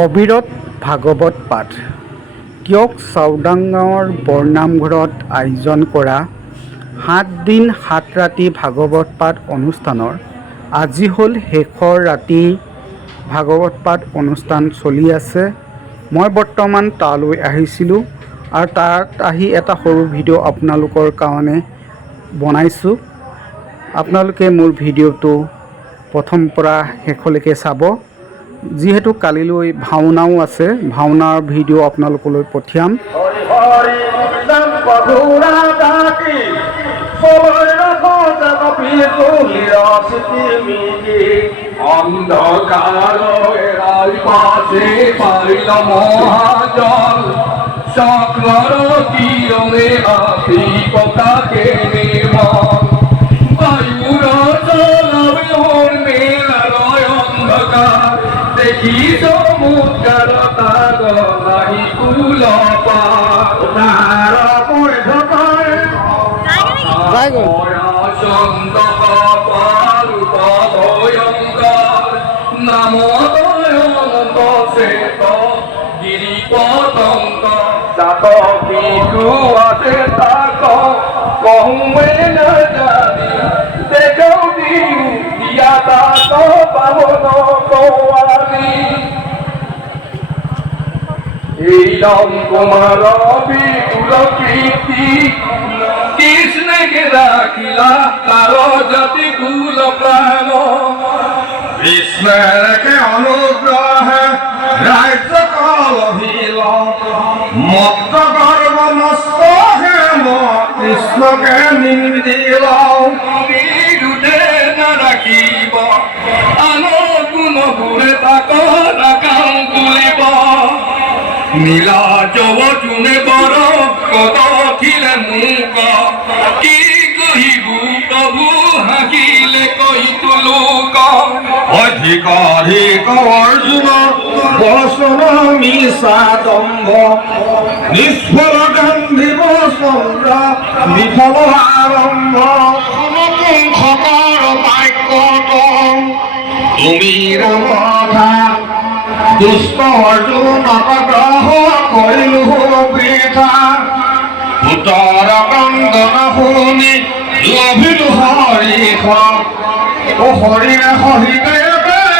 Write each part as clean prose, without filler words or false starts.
অবিৰত ভাগৱত পাঠ। কিয়ক চাওদাং বৰনামঘৰত আয়োজন কৰা 7 দিন 7 ৰাতি ভাগৱত পাঠ অনুষ্ঠানৰ আজি হ'ল শেষৰ ৰাতি। ভাগৱত পাঠ অনুষ্ঠান চলি আছে। মই বৰ্তমান তালৈ আহিছিলোঁ আৰু তাত আহি এটা সৰু ভিডিঅ' আপোনালোকৰ কাৰণে বনাইছোঁ। আপোনালোকে মোৰ ভিডিঅ'টো প্ৰথম পৰা শেষলৈকে চাব। যিহেতু কালিলৈ ভাওনাও আছে, ভাওনাৰ ভিডিঅ' আপোনালোকলৈ পঠিয়াম। দেখি চমুৎকাৰ তাগ নাহি কুল পাৰ চন্দ পাৰুত ভয়ংকৰ নাম চেত গিৰি পতংগ তাক কিছু আছে তাক কহুৱে নাজানি দেখৌ দিও দিয়া তাক পাবন কৌৱালি এই রাম কুমার বিপুল কীর্তি কৃষ্ণকে রাখিলা তার জাতি কুল প্রাণ কৃষ্ণের অনুগ্রহে রাজ্য কলহিল মত্ত গর্ব নষ্ট হে কৃষ্ণকে নিন্দিল বিরুদ্ধে না রাখিব আনো গুণ গুণে তাক রাখাম তুলিব নীলা যুনে বড় কত খিলে মুখ কি কহিবু প্রভু হাকিলে কই তুলুক অধিকাধিক অর্জুন বসন মিশা দম্ভ নিষ্ফল গান্ধীব চন্দ্র বিফল আরম্ভ খকৰ বাক্য তুমি কথা দুষ্ট অৰ্জুনক গ্ৰহ কৰিলো বৃথা ভূতৰ ক্ৰন্দন শুনি লভিলো হৰিষ হৰিৰে সহিতে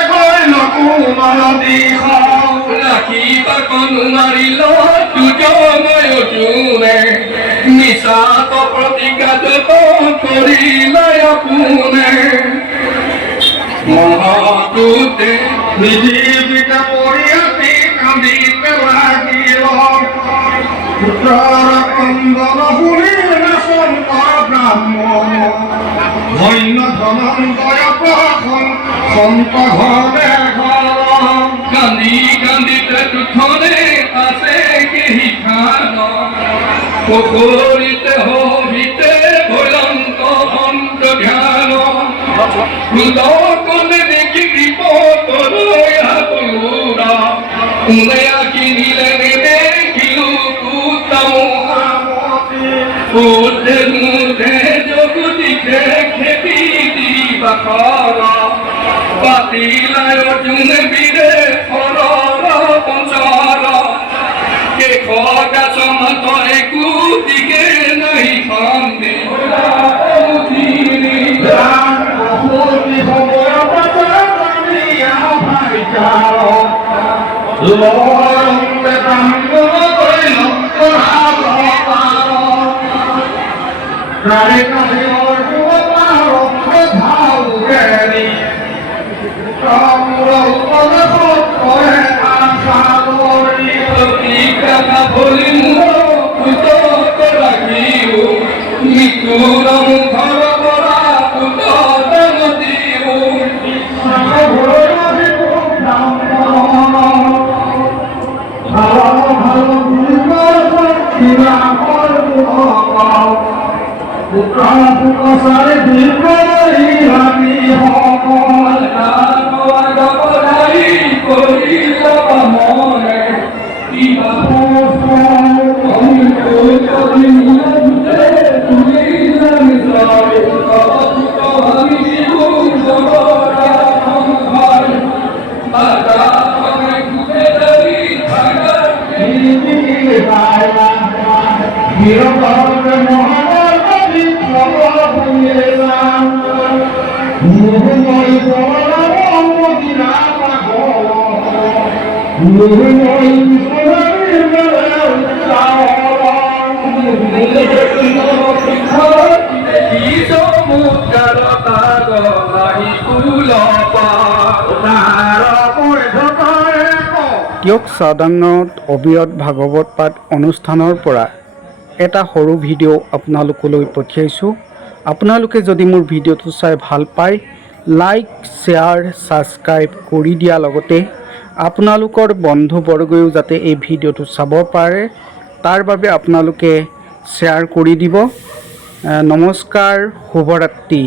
গৈল কোমল দিশ ৰাখিবা কনো মাৰিল দুজনয় অৰ্জুনে নিশাত প্ৰতিঘাত কৰিল কোনে মহাদূতে পৃথিৱীতে পৰিয়াতি কান্দিতে লাগিল পুত্ৰৰ ক্ৰন্দন শুনি শংকৰ ব্ৰাহ্মণ ধন্য ধনঞ্জয় প্ৰসন সন্ত ঘৰে ঘৰ কান্দি কান্দিতে দুখনে আছে কেহি খান পুখুৰীতে হবিতে ভয়ন্ত অন্ত ধ্যান লোকনে দেখি বিপদ রয়া উদয়া কিনিলে দেখিলু উঠে মুঠে জগতিকে খেপি দিবা পাতিলায় অর্জুন বীরে সরর পঞ্চর কে খগা সমত একুদিকে নাহি সন্দেহ লম্বে ব্রাহ্মণ কইল প্রাণে কাছে অর্জুন পার ধাউ গেরি কামুর উপদেশ করে আশা করি কি কথা বলি মুখ রাখিও মৃত্যুর মুখর বরা পুত দিও সারে দীর্ঘ রাখি সকল করিল মনে কিবা আমি কিয়ক চাওদাঙত অবিৰত ভাগৱত পাঠ অনুষ্ঠানৰ পৰা এটা সৰু ভিডিঅ' আপোনালোকলৈ পঠিয়াইছোঁ। আপোনালোকে যদি মোৰ ভিডিঅ'টো চাই ভাল পায়, লাইক, শ্বেয়াৰ, ছাবস্ক্ৰাইব কৰি দিয়াৰ লগতে আপোনালোকৰ বন্ধুবৰ্গও যাতে এই ভিডিঅ'টো চাব পাৰে তাৰ বাবে আপোনালোকে শ্বেয়াৰ কৰি দিব। নমস্কাৰ, শুভৰাত্ৰি।